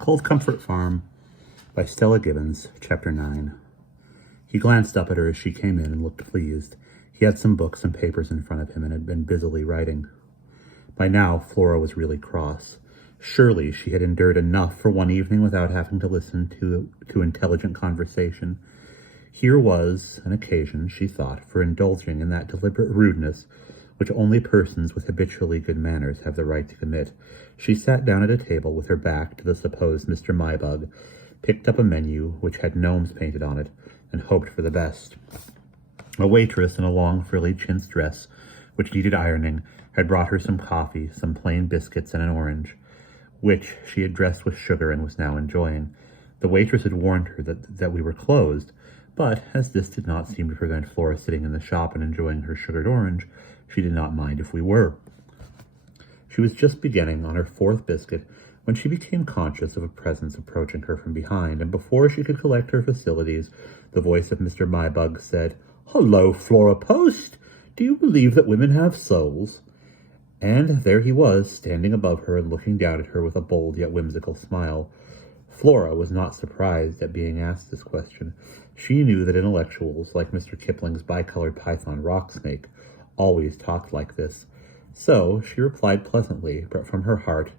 Cold Comfort Farm by Stella Gibbons, Chapter 9. He glanced up at her as she came in and looked pleased. He had some books and papers in front of him and had been busily writing. By now, Flora was really cross. Surely she had endured enough for one evening without having to listen to intelligent conversation. Here was an occasion, she thought, for indulging in that deliberate rudeness which only persons with habitually good manners have the right to commit. She sat down at a table with her back to the supposed Mr. Mybug, picked up a menu which had gnomes painted on it, and hoped for the best. A waitress in a long frilly chintz dress, which needed ironing, had brought her some coffee, some plain biscuits, and an orange, which she had dressed with sugar and was now enjoying. The waitress had warned her that we were closed, but as this did not seem to prevent Flora sitting in the shop and enjoying her sugared orange, she did not mind if we were. She was just beginning on her fourth biscuit when she became conscious of a presence approaching her from behind, and before she could collect her faculties, the voice of Mr. Mybug said, "Hello, Flora Post! Do you believe that women have souls?" And there he was, standing above her and looking down at her with a bold yet whimsical smile. Flora was not surprised at being asked this question. She knew that intellectuals, like Mr. Kipling's bicolored python rock snake, always talked like this. So she replied pleasantly, but from her heart,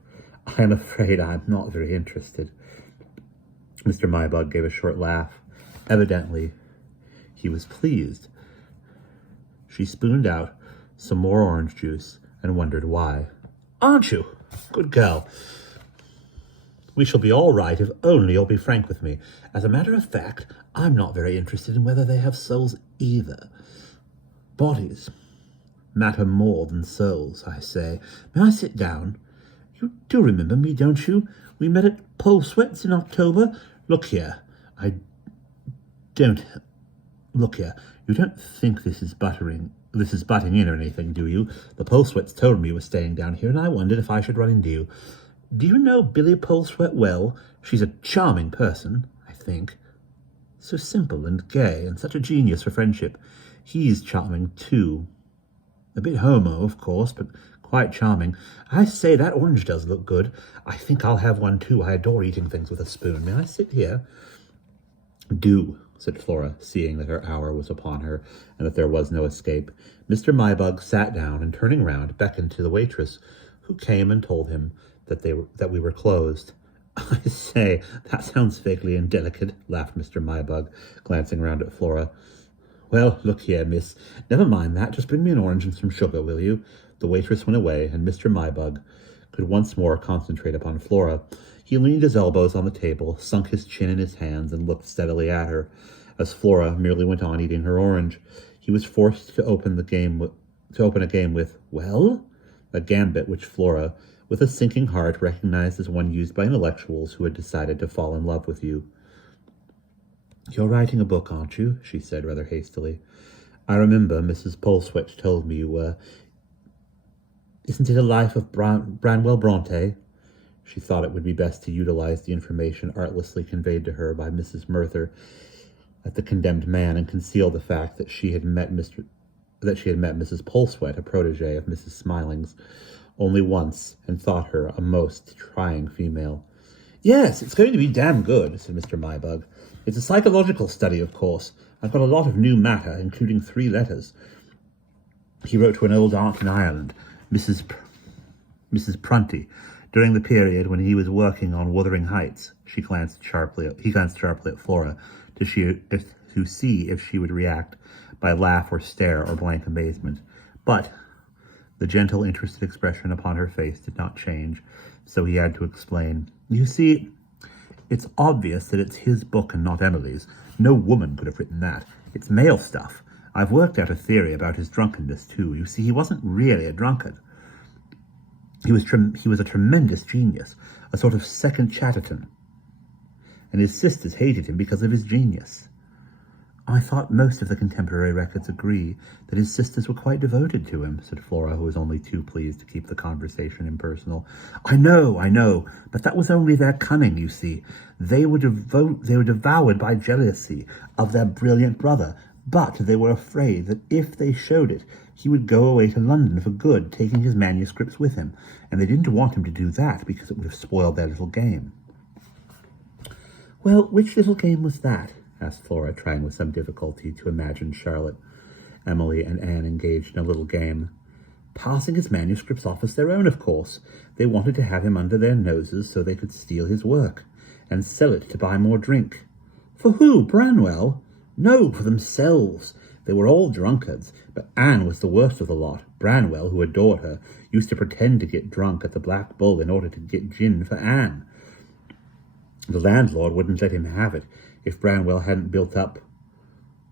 "I'm afraid I'm not very interested." Mr. Mybug gave a short laugh. Evidently, he was pleased. She spooned out some more orange juice and wondered why. "Aren't you? Good girl. We shall be all right if only you'll be frank with me. As a matter of fact, I'm not very interested in whether they have souls either. Bodies matter more than souls, I say. May I sit down? You do remember me, don't you? We met at Pole Sweats in October. Look here, you don't think this is butting in or anything, do you? The Pole Sweats told me you were staying down here, and I wondered if I should run into you. Do you know Billy Polsweat well? She's a charming person, I think. So simple and gay, and such a genius for friendship. He's charming, too. A bit homo, of course, but quite charming. I say, that orange does look good. I think I'll have one, too. I adore eating things with a spoon. May I sit here?" "Do," said Flora, seeing that her hour was upon her, and that there was no escape. Mr. Mybug sat down, and turning round, beckoned to the waitress, who came and told him that we were closed. "I say, that sounds vaguely indelicate," laughed Mr. Mybug, glancing round at Flora. "Well, look here, miss. Never mind that. Just bring me an orange and some sugar, will you?" The waitress went away, and Mr. Mybug could once more concentrate upon Flora. He leaned his elbows on the table, sunk his chin in his hands, and looked steadily at her, as Flora merely went on eating her orange. He was forced to open a game with, "Well?" a gambit which Flora, with a sinking heart, recognized as one used by intellectuals who had decided to fall in love with you. "You're writing a book, aren't you?" she said rather hastily. "I remember Mrs. Polswet told me you were. Isn't it a life of Branwell Bronte?" She thought it would be best to utilize the information artlessly conveyed to her by Mrs. Merthyr at the condemned man, and conceal the fact that she had met Mrs. Polswet, a protege of Mrs. Smiling's, only once, and thought her a most trying female. "Yes, it's going to be damn good," said Mr. Mybug. "It's a psychological study, of course. I've got a lot of new matter, including 3 letters. He wrote to an old aunt in Ireland, Mrs. Prunty, during the period when he was working on Wuthering Heights." He glanced sharply at Flora to see if she would react by laugh or stare or blank amazement. But the gentle, interested expression upon her face did not change, so he had to explain. "You see, it's obvious that it's his book and not Emily's. No woman could have written that. It's male stuff. I've worked out a theory about his drunkenness, too. You see, he wasn't really a drunkard. He was a tremendous genius, a sort of second Chatterton. And his sisters hated him because of his genius." "I thought most of the contemporary records agree that his sisters were quite devoted to him," said Flora, who was only too pleased to keep the conversation impersonal. I know, but that was only their cunning, you see. They were devoured by jealousy of their brilliant brother, but they were afraid that if they showed it, he would go away to London for good, taking his manuscripts with him, and they didn't want him to do that because it would have spoiled their little game." Well, which little game was that? Asked Flora, trying with some difficulty to imagine Charlotte, Emily, and Anne engaged in a little game. Passing his manuscripts off as their own, of course. They wanted to have him under their noses so they could steal his work, and sell it to buy more drink. For who? Branwell? No, for themselves. They were all drunkards, but Anne was the worst of the lot. Branwell, who adored her, used to pretend to get drunk at the Black Bull in order to get gin for Anne. The landlord wouldn't let him have it if Branwell hadn't built up,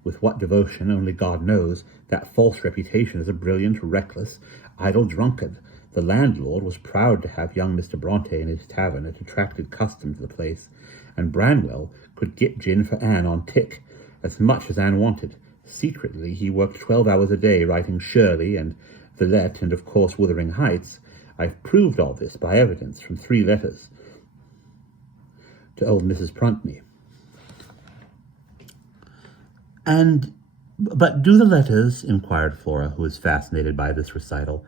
with what devotion only God knows, that false reputation as a brilliant, reckless, idle drunkard. The landlord was proud to have young Mr. Bronte in his tavern. It attracted custom to the place, and Branwell could get gin for Anne on tick, as much as Anne wanted. Secretly, he worked 12 hours a day writing Shirley and Villette and, of course, Wuthering Heights. I've proved all this by evidence from 3 letters to old Mrs. Pruntney. But do the letters, inquired Flora, who was fascinated by this recital,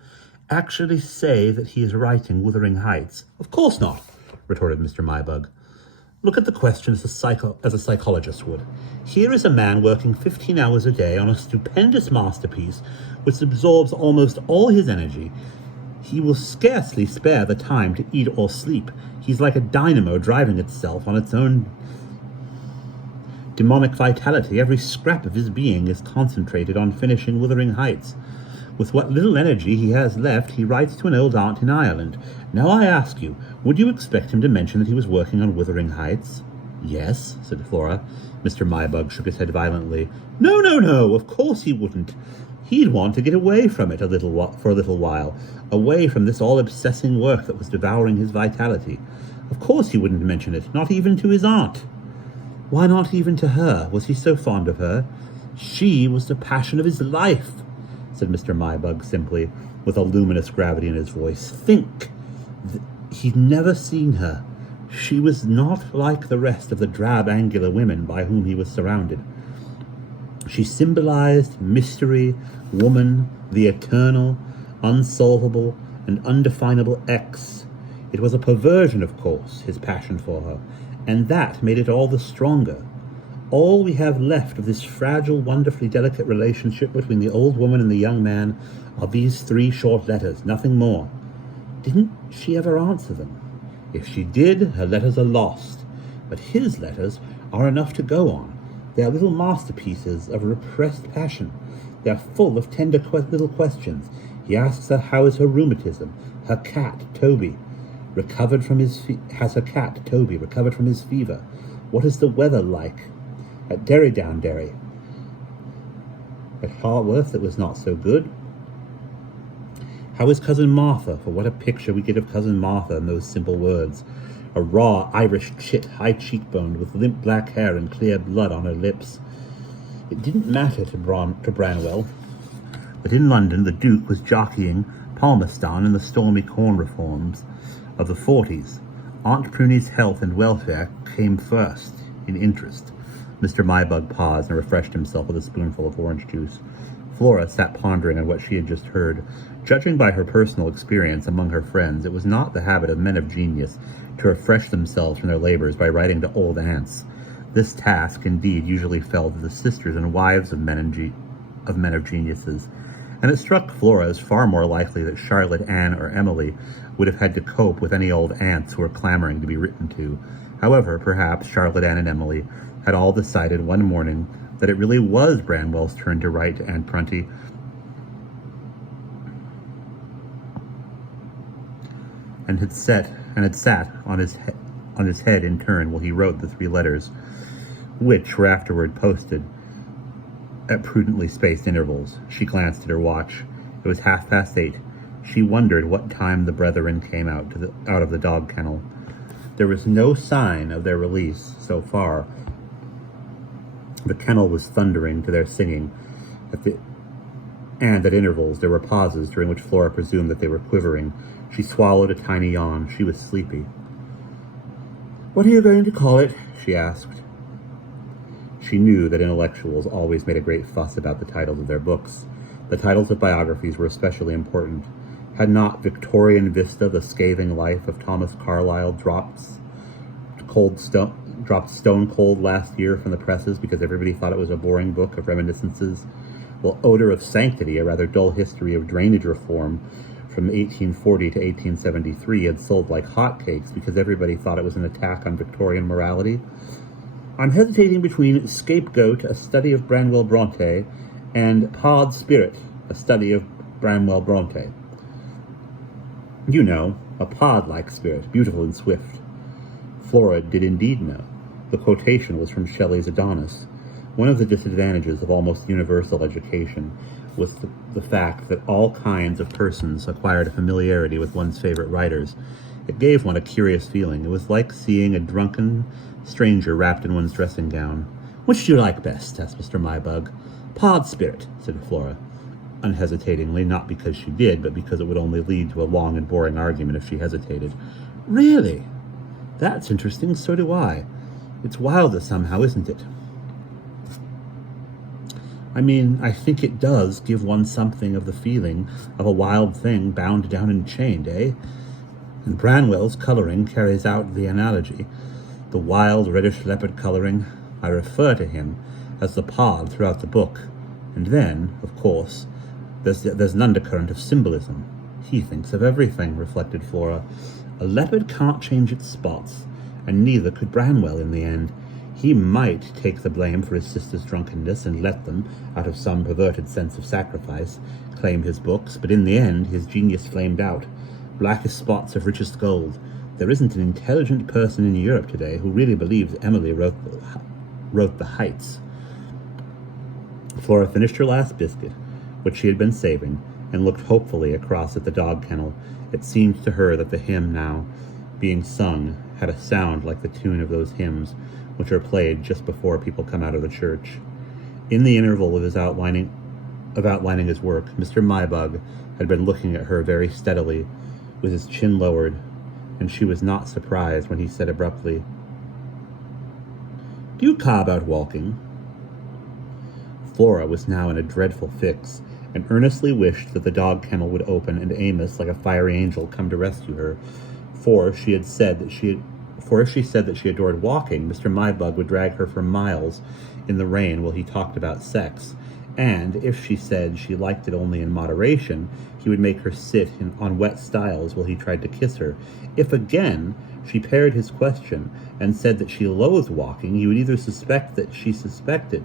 actually say that he is writing Wuthering Heights? Of course not, retorted Mr. Mybug. Look at the question as a psychologist would. Here is a man working 15 hours a day on a stupendous masterpiece which absorbs almost all his energy. He will scarcely spare the time to eat or sleep. He's like a dynamo driving itself on its own demonic vitality. Every scrap of his being is concentrated on finishing Wuthering Heights. With what little energy he has left, he writes to an old aunt in Ireland. Now I ask you, would you expect him to mention that he was working on Wuthering Heights? Yes, said Flora. Mr. Mybug shook his head violently. No, of course he wouldn't. He'd want to get away from it for a little while, away from this all-obsessing work that was devouring his vitality. Of course he wouldn't mention it, not even to his aunt. Why not even to her? Was he so fond of her? She was the passion of his life, said Mr. Mybug simply, with a luminous gravity in his voice. Think! He'd never seen her. She was not like the rest of the drab, angular women by whom he was surrounded. She symbolized mystery, woman, the eternal, unsolvable, and undefinable X. It was a perversion, of course, his passion for her, and that made it all the stronger. All we have left of this fragile, wonderfully delicate relationship between the old woman and the young man are these 3 short letters, nothing more. Didn't she ever answer them? If she did, her letters are lost. But his letters are enough to go on. They are little masterpieces of repressed passion. They are full of tender little questions. He asks her how is her rheumatism, her cat, Toby, recovered from his recovered from his fever? What is the weather like at Derry? At Harworth it was not so good. How is Cousin Martha? For what a picture we get of Cousin Martha in those simple words. A raw Irish chit, high cheekboned, with limp black hair and clear blood on her lips. It didn't matter to Branwell that in London the Duke was jockeying Palmerston in the stormy corn reforms of the 40s. Aunt Pruny's health and welfare came first in interest. Mr. Mybug paused and refreshed himself with a spoonful of orange juice. Flora sat pondering on what she had just heard. Judging by her personal experience among her friends, it was not the habit of men of genius to refresh themselves from their labors by writing to old aunts. This task, indeed, usually fell to the sisters and wives of men of geniuses, and it struck Flora as far more likely that Charlotte, Anne, or Emily would have had to cope with any old aunts who were clamoring to be written to. However, perhaps Charlotte, Anne, and Emily had all decided one morning that it really was Branwell's turn to write to Aunt Prunty, and had sat on his head in turn while he wrote the 3 letters, which were afterward posted at prudently spaced intervals. She glanced at her watch. It was 8:30. She wondered what time the brethren came out of the dog kennel. There was no sign of their release so far. The kennel was thundering to their singing, and at intervals there were pauses during which Flora presumed that they were quivering. She swallowed a tiny yawn. She was sleepy. "What are you going to call it?" she asked. She knew that intellectuals always made a great fuss about the titles of their books. The titles of biographies were especially important. Had not Victorian Vista, the scathing life of Thomas Carlyle, dropped dropped stone cold last year from the presses because everybody thought it was a boring book of reminiscences. Well, Odor of Sanctity, a rather dull history of drainage reform from 1840 to 1873, had sold like hotcakes because everybody thought it was an attack on Victorian morality. I'm hesitating between Scapegoat, a study of Branwell Bronte, and Pod Spirit, a study of Branwell Bronte. You know, a pod-like spirit, beautiful and swift. Flora did indeed know. The quotation was from Shelley's Adonis. One of the disadvantages of almost universal education was the fact that all kinds of persons acquired a familiarity with one's favorite writers. It gave one a curious feeling. It was like seeing a drunken stranger wrapped in one's dressing gown. Which do you like best? Asked Mr. Mybug. Pod Spirit, said Flora, unhesitatingly, not because she did, but because it would only lead to a long and boring argument if she hesitated. Really? That's interesting, so do I. It's wilder somehow, isn't it? I mean, I think it does give one something of the feeling of a wild thing bound down and chained, eh? And Branwell's colouring carries out the analogy. The wild reddish leopard colouring, I refer to him as the pod throughout the book. And then, of course, there's an undercurrent of symbolism. He thinks of everything, reflected Flora. A leopard can't change its spots, and neither could Branwell in the end. He might take the blame for his sister's drunkenness and let them, out of some perverted sense of sacrifice, claim his books, but in the end his genius flamed out. Blackest spots of richest gold. There isn't an intelligent person in Europe today who really believes Emily wrote The Heights. Flora finished her last biscuit, which she had been saving, and looked hopefully across at the dog kennel. It seemed to her that the hymn now being sung had a sound like the tune of those hymns which are played just before people come out of the church. In the interval of outlining his work, Mr. Mybug had been looking at her very steadily, with his chin lowered, and she was not surprised when he said abruptly, "Do you carve out walking?" Flora was now in a dreadful fix, and earnestly wished that the dog kennel would open and Amos, like a fiery angel, come to rescue her. For if she said that she adored walking, Mr. Mybug would drag her for miles in the rain while he talked about sex. And if she said she liked it only in moderation, he would make her sit on wet stiles while he tried to kiss her. If again she parried his question and said that she loathed walking, he would either suspect that she suspected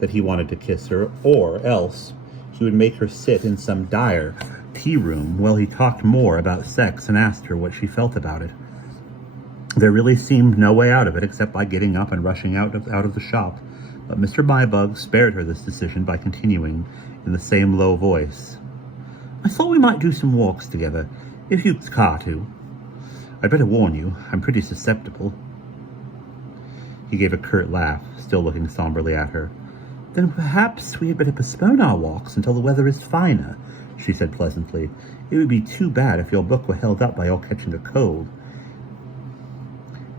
that he wanted to kiss her, or else he would make her sit in some dire tea room while he talked more about sex and asked her what she felt about it. There really seemed no way out of it except by getting up and rushing out of the shop, but Mr. Mybug spared her this decision by continuing in the same low voice. I thought we might do some walks together, if you'd care to. I'd better warn you, I'm pretty susceptible. He gave a curt laugh, still looking somberly at her. Then perhaps we had better postpone our walks until the weather is finer, she said pleasantly. It would be too bad if your book were held up by your catching a cold.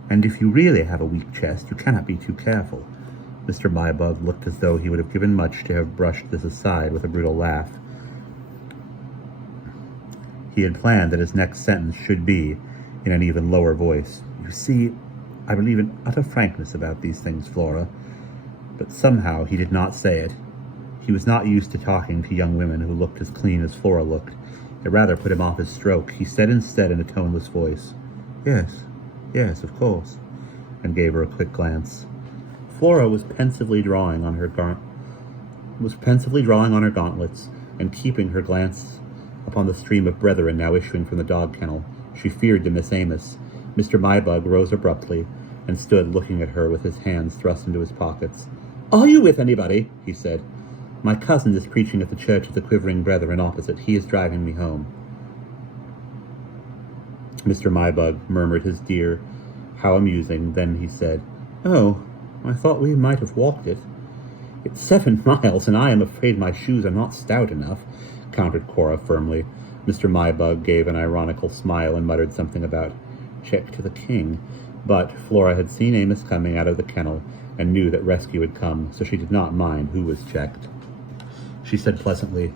And if you really have a weak chest, you cannot be too careful. Mr. Mybug looked as though he would have given much to have brushed this aside with a brutal laugh. He had planned that his next sentence should be in an even lower voice. You see, I believe in utter frankness about these things, Flora. But somehow he did not say it. He was not used to talking to young women who looked as clean as Flora looked. It rather put him off his stroke. He said instead in a toneless voice, Yes, of course, and gave her a quick glance. Flora was pensively drawing on her gauntlets and keeping her glance upon the stream of brethren now issuing from the dog kennel. She feared to miss Amos. Mr. Mybug rose abruptly and stood looking at her with his hands thrust into his pockets. Are you with anybody? He said. My cousin is preaching at the Church of the Quivering Brethren opposite. He is driving me home. Mr. Mybug murmured his dear, how amusing. Then he said, Oh, I thought we might have walked it. It's 7 miles, and I am afraid my shoes are not stout enough, countered Cora firmly. Mr. Mybug gave an ironical smile and muttered something about check to the king. But Flora had seen Amos coming out of the kennel and knew that rescue had come, so she did not mind who was checked. She said pleasantly,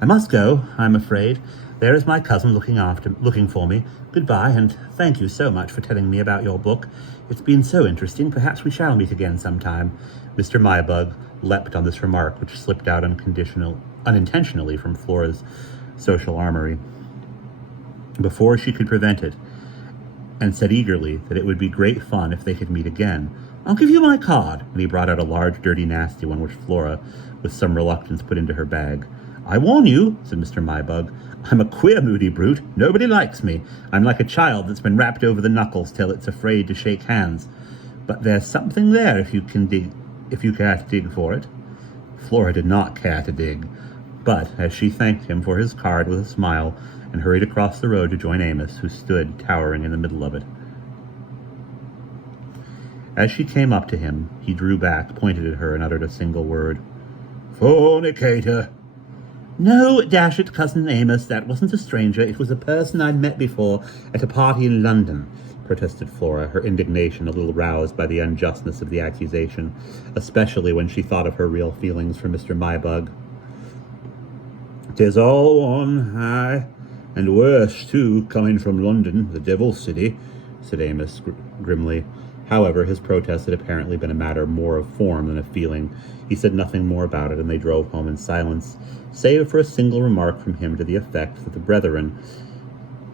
I must go, I'm afraid. There is my cousin looking for me. Goodbye, and thank you so much for telling me about your book. It's been so interesting. Perhaps we shall meet again sometime." Mr. Mybug leapt on this remark, which slipped out unintentionally from Flora's social armory before she could prevent it, and said eagerly that it would be great fun if they could meet again. "I'll give you my card," and he brought out a large, dirty, nasty one, which Flora, with some reluctance, put into her bag. "I warn you," said Mr. Mybug, "I'm a queer, moody brute. Nobody likes me. I'm like a child that's been rapped over the knuckles till it's afraid to shake hands. But there's something there if you care to dig for it." Flora did not care to dig, but as she thanked him for his card with a smile and hurried across the road to join Amos, who stood towering in the middle of it. As she came up to him, he drew back, pointed at her, and uttered a single word. "Fornicator." "No, dash it, Cousin Amos, that wasn't a stranger. It was a person I'd met before at a party in London," protested Flora, her indignation a little roused by the unjustness of the accusation, especially when she thought of her real feelings for Mr. Mybug. "'Tis all one, aye, and worse, too, coming from London, the devil's city," said Amos grimly. However, his protest had apparently been a matter more of form than of feeling. He said nothing more about it, and they drove home in silence, save for a single remark from him to the effect that the brethren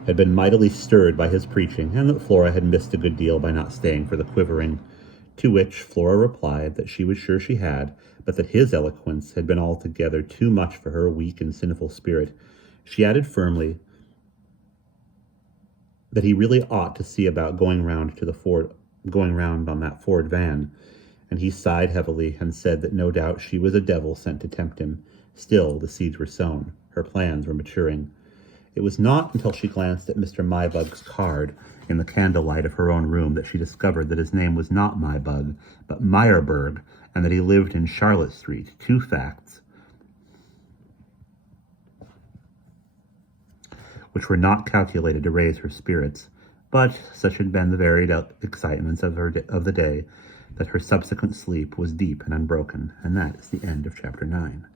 had been mightily stirred by his preaching, and that Flora had missed a good deal by not staying for the quivering. To which Flora replied that she was sure she had, but that his eloquence had been altogether too much for her weak and sinful spirit. She added firmly that he really ought to see about going round on that Ford van, and he sighed heavily and said that no doubt she was a devil sent to tempt him. Still, the seeds were sown. Her plans were maturing. It was not until she glanced at Mr. Mybug's card in the candlelight of her own room that she discovered that his name was not Mybug, but Meyerberg, and that he lived in Charlotte Street. Two facts which were not calculated to raise her spirits, but such had been the varied excitements of the day that her subsequent sleep was deep and unbroken, and that is the end of Chapter 9.